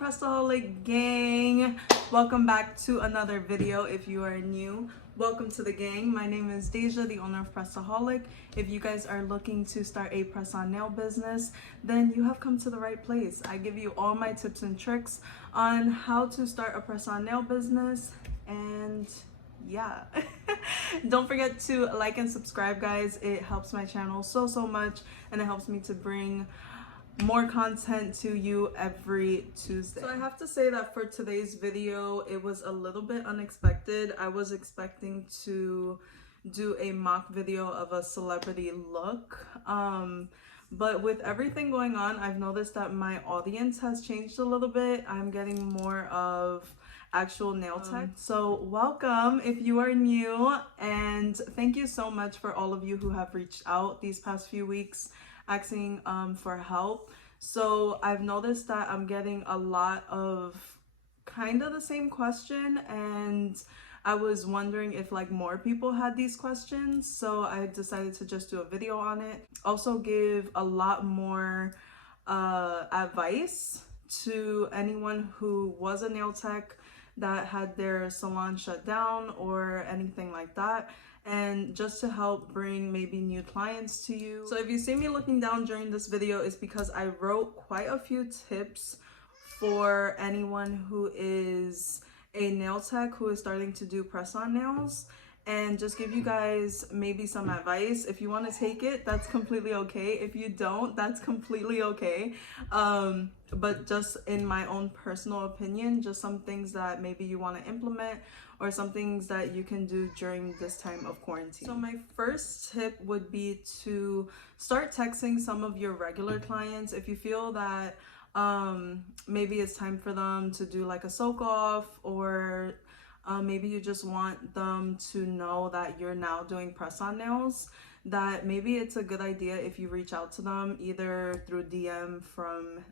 Pressedaholic gang, welcome back to another video. If you are new, welcome to the gang. My name is Deja, the owner of Pressedaholic. If you guys are looking to start a press-on nail business, then you have come to the right place. I give you all my tips and tricks on how to start a press-on nail business, and yeah. Don't forget to like and subscribe, guys. It helps my channel so much, and it helps me to bring more content to you every Tuesday. So I have to say that for today's video, it was a little bit unexpected. I was expecting to do a mock video of a celebrity look, but with everything going on, I've noticed that my audience has changed a little bit. I'm getting more of actual nail tech. So welcome if you are new, and thank you so much for all of you who have reached out these past few weeks asking for help. So I've noticed that I'm getting a lot of kind of the same question, and I was wondering if like more people had these questions, so I decided to just do a video on it. Also give a lot more advice to anyone who was a nail tech that had their salon shut down or anything like that, and just to help bring maybe new clients to you. So if you see me looking down during this video, it's because I wrote quite a few tips for anyone who is a nail tech who is starting to do press-on nails, and just give you guys maybe some advice. If you want to take it, that's completely okay. If you don't, that's completely okay. But just in my own personal opinion, just some things that maybe you want to implement, or some things that you can do during this time of quarantine. So my first tip would be to start texting some of your regular clients if you feel that maybe it's time for them to do like a soak off, or maybe you just want them to know that you're now doing press-on nails, that maybe it's a good idea if you reach out to them either through DM from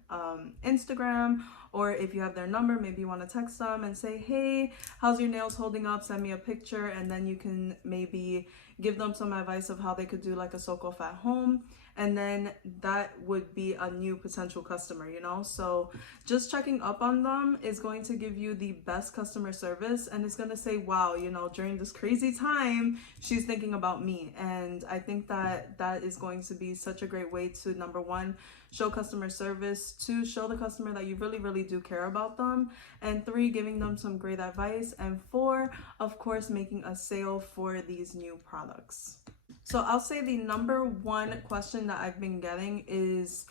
Instagram, or if you have their number, maybe you want to text them and say, hey, how's your nails holding up? Send me a picture, and then you can maybe give them some advice of how they could do like a soak off at home. And then that would be a new potential customer, you know? So just checking up on them is going to give you the best customer service, and it's going to say, wow, you know, during this crazy time, she's thinking about me. And I think that that is going to be such a great way to, number one, show customer service, two, show the customer that you really do care about them, and three, giving them some great advice, and four, of course, making a sale for these new products. So I'll say the number one question that I've been getting is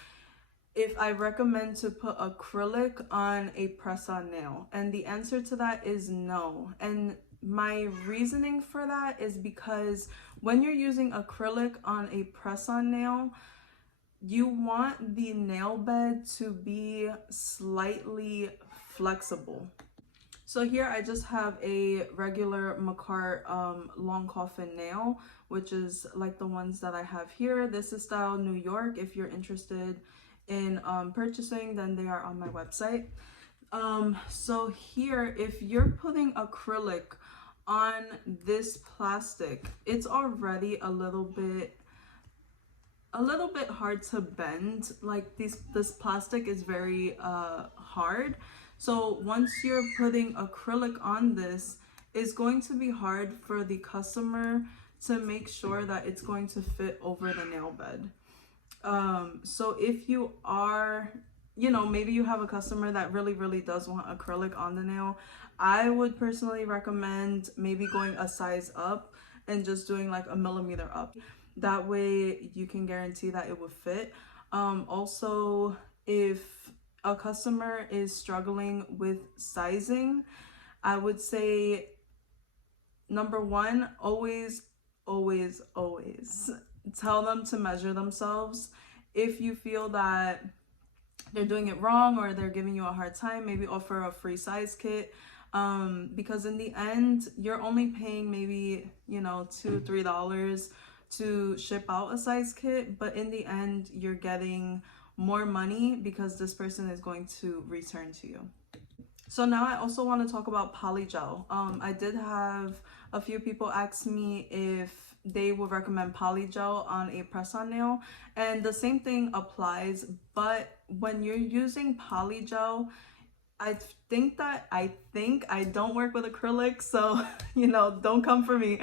if I recommend to put acrylic on a press-on nail. And the answer to that is no. And my reasoning for that is because when you're using acrylic on a press-on nail, you want the nail bed to be slightly flexible. So here I just have a regular Macart long coffin nail, which is like the ones that I have here. This is style New York. If you're interested in purchasing, then they are on my website. So here, if you're putting acrylic on this plastic, it's already a little bit hard to bend. Like this plastic is very hard. So once you're putting acrylic on this, it's going to be hard for the customer to make sure that it's going to fit over the nail bed. So if you are, you know, maybe you have a customer that really does want acrylic on the nail, I would personally recommend maybe going a size up and just doing like a millimeter up. That way you can guarantee that it will fit. Also, if a customer is struggling with sizing, I would say number one, always tell them to measure themselves. If you feel that they're doing it wrong or they're giving you a hard time, maybe offer a free size kit, because in the end you're only paying maybe, you know, $2-3 to ship out a size kit, but in the end you're getting more money because this person is going to return to you. So now I also want to talk about polygel. I did have a few people ask me if they would recommend polygel on a press-on nail, and the same thing applies, but when you're using polygel, I don't work with acrylic, so you know, don't come for me.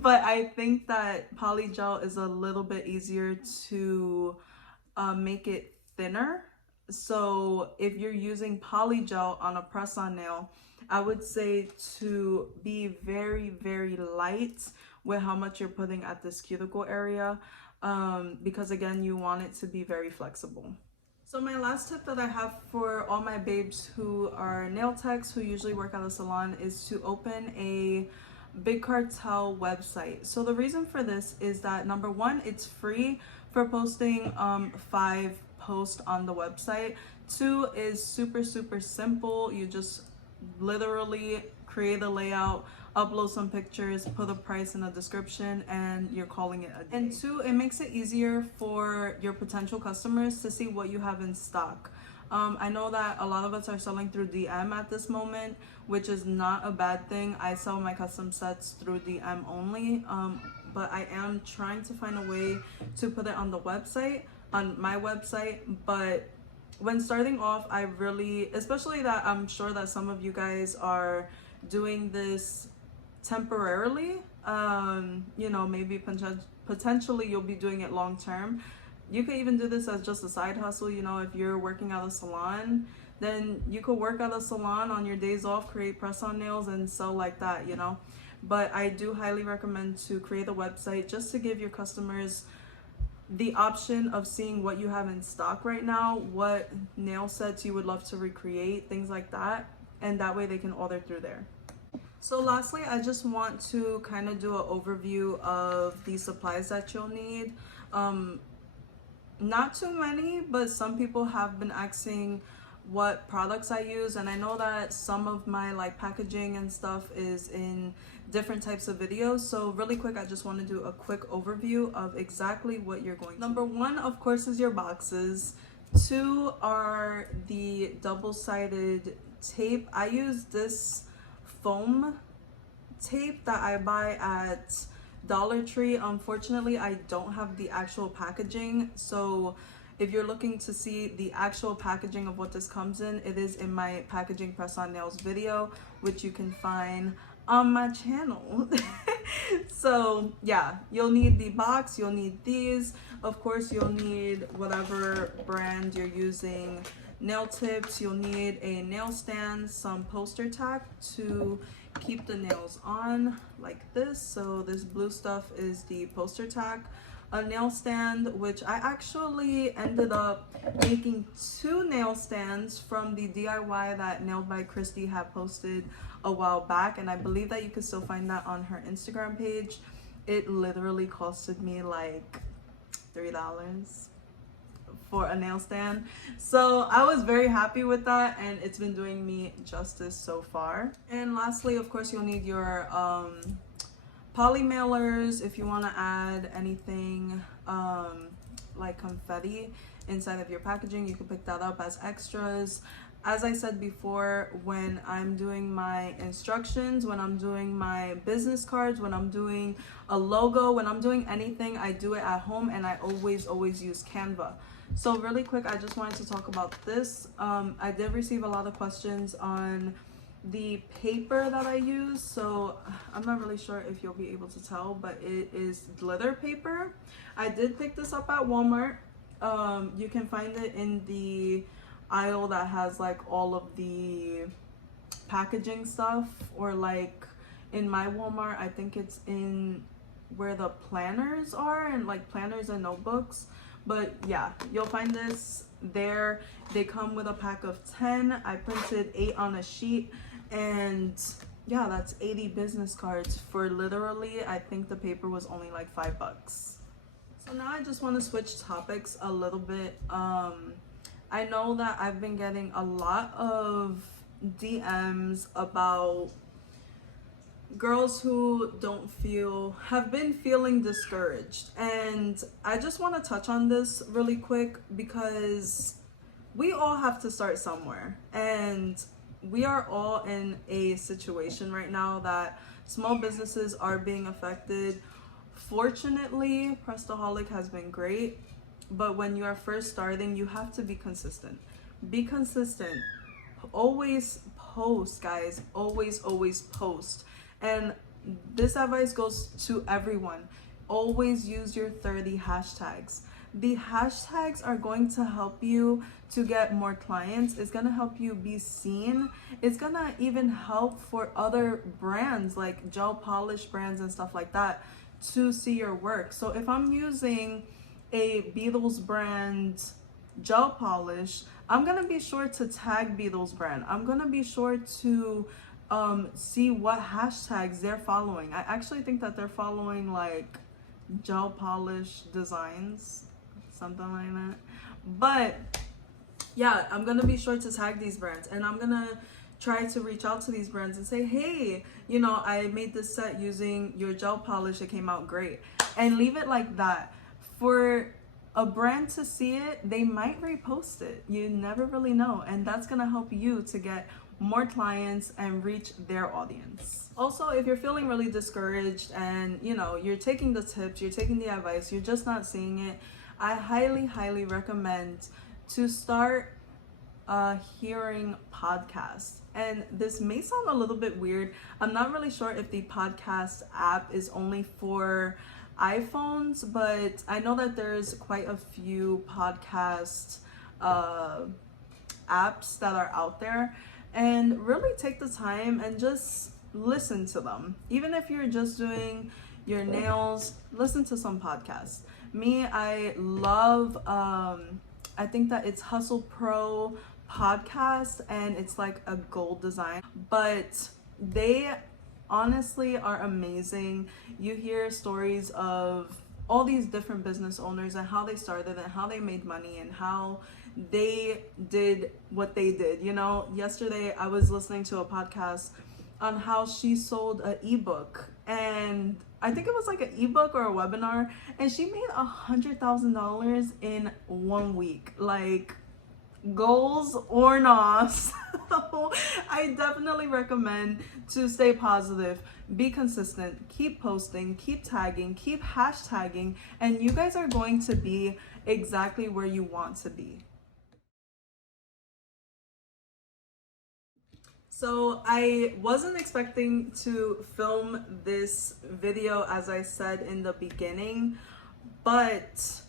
But I think that polygel is a little bit easier to make it thinner. So if you're using polygel on a press-on nail, I would say to be very, very light with how much you're putting at this cuticle area, because again, you want it to be very flexible. So my last tip that I have for all my babes who are nail techs who usually work at a salon is to open a Big Cartel website. So the reason for this is that number one, it's free for posting 5 posts on the website. 2 is super simple. You just literally create a layout, upload some pictures, put a price in a description, and you're calling it a day. And 2, it makes it easier for your potential customers to see what you have in stock. I know that a lot of us are selling through DM at this moment, which is not a bad thing. I sell my custom sets through DM only, but I am trying to find a way to put it on the website, on my website. But when starting off, I really, especially that I'm sure that some of you guys are doing this temporarily, you know, maybe potentially you'll be doing it long term. You could even do this as just a side hustle. You know, if you're working at a salon, then you could work at a salon on your days off, create press-on nails and sell like that, you know. But I do highly recommend to create a website just to give your customers the option of seeing what you have in stock right now, what nail sets you would love to recreate, things like that, and that way they can order through there. So lastly, I just want to kind of do an overview of the supplies that you'll need. Not too many, but some people have been asking what products I use, and I know that some of my like packaging and stuff is in different types of videos. So really quick, I just want to do a quick overview of exactly what you're going to. Number 1, of course, is your boxes. 2 are the double-sided tape. I use this foam tape that I buy at Dollar Tree. Unfortunately, I don't have the actual packaging, so if you're looking to see the actual packaging of what this comes in, it is in my packaging press on nails video, which you can find on my channel. So yeah, you'll need the box, you'll need these, of course you'll need whatever brand you're using, nail tips, you'll need a nail stand, some poster tack to keep the nails on like this. So this blue stuff is the poster tack, a nail stand, which I actually ended up making 2 nail stands from the DIY that Nailed by Christy had posted a while back, and I believe that you can still find that on her Instagram page. It literally costed me like $3 for a nail stand, so I was very happy with that, and it's been doing me justice so far. And lastly, of course, you'll need your poly mailers if you want to add anything like confetti inside of your packaging. You can pick that up as extras. As I said before, when I'm doing my instructions, when I'm doing my business cards, when I'm doing a logo, when I'm doing anything, I do it at home, and I always use Canva. So really quick, I just wanted to talk about this. I did receive a lot of questions on the paper that I use, so I'm not really sure if you'll be able to tell, but it is glitter paper. I did pick this up at Walmart. You can find it in the aisle that has like all of the packaging stuff, or like in my Walmart, I think it's in where the planners are, and like planners and notebooks. But yeah, you'll find this there. They come with a pack of 10. I printed 8 on a sheet, and yeah, that's 80 business cards for literally, I think the paper was only like $5. So now I just want to switch topics a little bit. I know that I've been getting a lot of DMs about girls who have been feeling discouraged, and I just want to touch on this really quick, because we all have to start somewhere, and we are all in a situation right now that small businesses are being affected. Fortunately, Pressedaholic has been great, but when you are first starting, you have to be consistent. Be consistent. always post, guys. Always post. And this advice goes to everyone. Always use your 30 hashtags. The hashtags are going to help you to get more clients. It's going to help you be seen. It's going to even help for other brands like gel polish brands and stuff like that to see your work. So if I'm using a Beatles brand gel polish, I'm going to be sure to tag Beatles brand. I'm going to be sure to see what hashtags they're following. I actually think that they're following like gel polish designs, something like that. But yeah, I'm gonna be sure to tag these brands, and I'm gonna try to reach out to these brands and say, hey, you know, I made this set using your gel polish, it came out great, and leave it like that. For a brand to see it, they might repost it. You never really know, and that's gonna help you to get more clients and reach their audience. Also, if you're feeling really discouraged and you know you're taking the tips, you're taking the advice, you're just not seeing it, I highly recommend to start hearing podcasts. And this may sound a little bit weird. I'm not really sure if the podcast app is only for iPhones, but I know that there's quite a few podcast apps that are out there. And really take the time and just listen to them. Even if you're just doing your nails, listen to some podcasts. Me, I love, I think that it's Hustle Pro podcast, and it's like a gold design, but they honestly are amazing. You hear stories of all these different business owners and how they started and how they made money and how they did what they did. You know, yesterday I was listening to a podcast on how she sold an ebook, and I think it was like an ebook or a webinar, and she made $100,000 in 1 week. Like, goals or not. So I definitely recommend to stay positive, be consistent, keep posting, keep tagging, keep hashtagging, and you guys are going to be exactly where you want to be. So I wasn't expecting to film this video, as I said in the beginning, but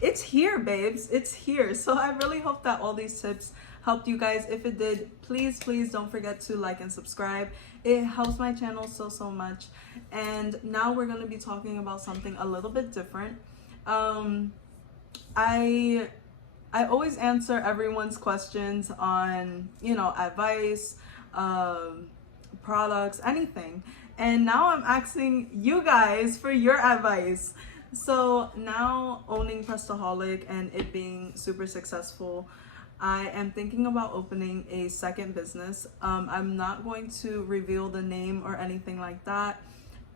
it's here, babes. It's here. So I really hope that all these tips helped you guys. If it did, please don't forget to like and subscribe. It helps my channel so much. And now we're going to be talking about something a little bit different. I always answer everyone's questions on, you know, advice, products, anything. And now I'm asking you guys for your advice. So now, owning Pressedaholic and it being super successful, I am thinking about opening a second business. I'm not going to reveal the name or anything like that.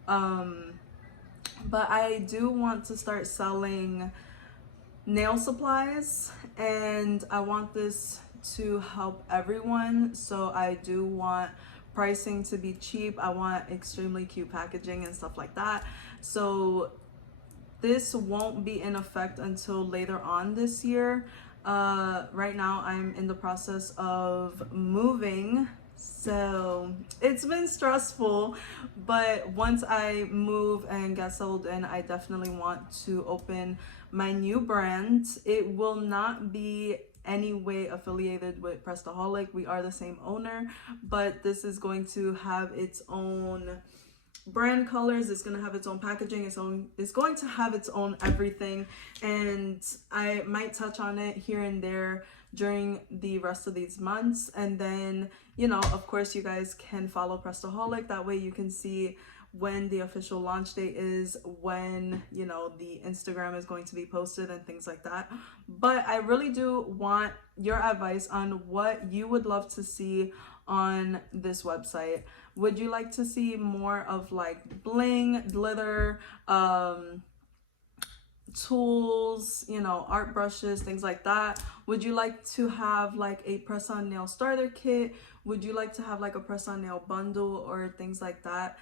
But I do want to start selling nail supplies, and I want this to help everyone. So I do want pricing to be cheap. I want extremely cute packaging and stuff like that. So this won't be in effect until later on this year. Right now I'm in the process of moving, so it's been stressful, but once I move and get settled in, I definitely want to open my new brand. It will not be any way affiliated with Pressedaholic. We are the same owner, but this is going to have its own brand colors, it's going to have its own packaging, it's going to have its own everything, and I might touch on it here and there during the rest of these months. And then, you know, of course you guys can follow Pressedaholic, that way you can see when the official launch date is, when, you know, the Instagram is going to be posted and things like that. But I really do want your advice on what you would love to see on this website. Would you like to see more of like bling, glitter, tools, you know, art brushes, things like that? Would you like to have like a press-on nail starter kit? Would you like to have like a press-on nail bundle or things like that?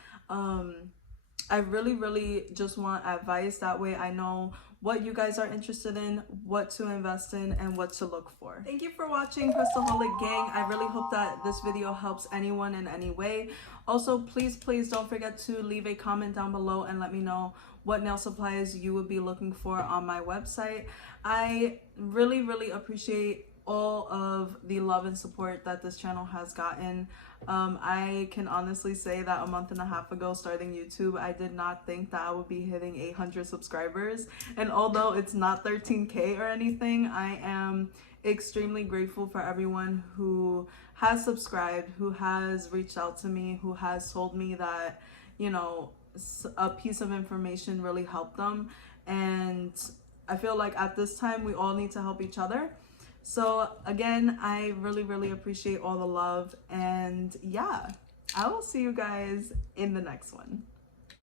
I really just want advice. That way I know what you guys are interested in, what to invest in, and what to look for. Thank you for watching, Pressedaholic gang. I really hope that this video helps anyone in any way. Also, please don't forget to leave a comment down below and let me know what nail supplies you would be looking for on my website. I really appreciate all of the love and support that this channel has gotten. I can honestly say that a month and a half ago starting YouTube, I did not think that I would be hitting 800 subscribers, and although it's not 13k or anything, I am extremely grateful for everyone who has subscribed, who has reached out to me, who has told me that, you know, a piece of information really helped them. And I feel like at this time we all need to help each other. So again, I really appreciate all the love, and yeah, I will see you guys in the next one.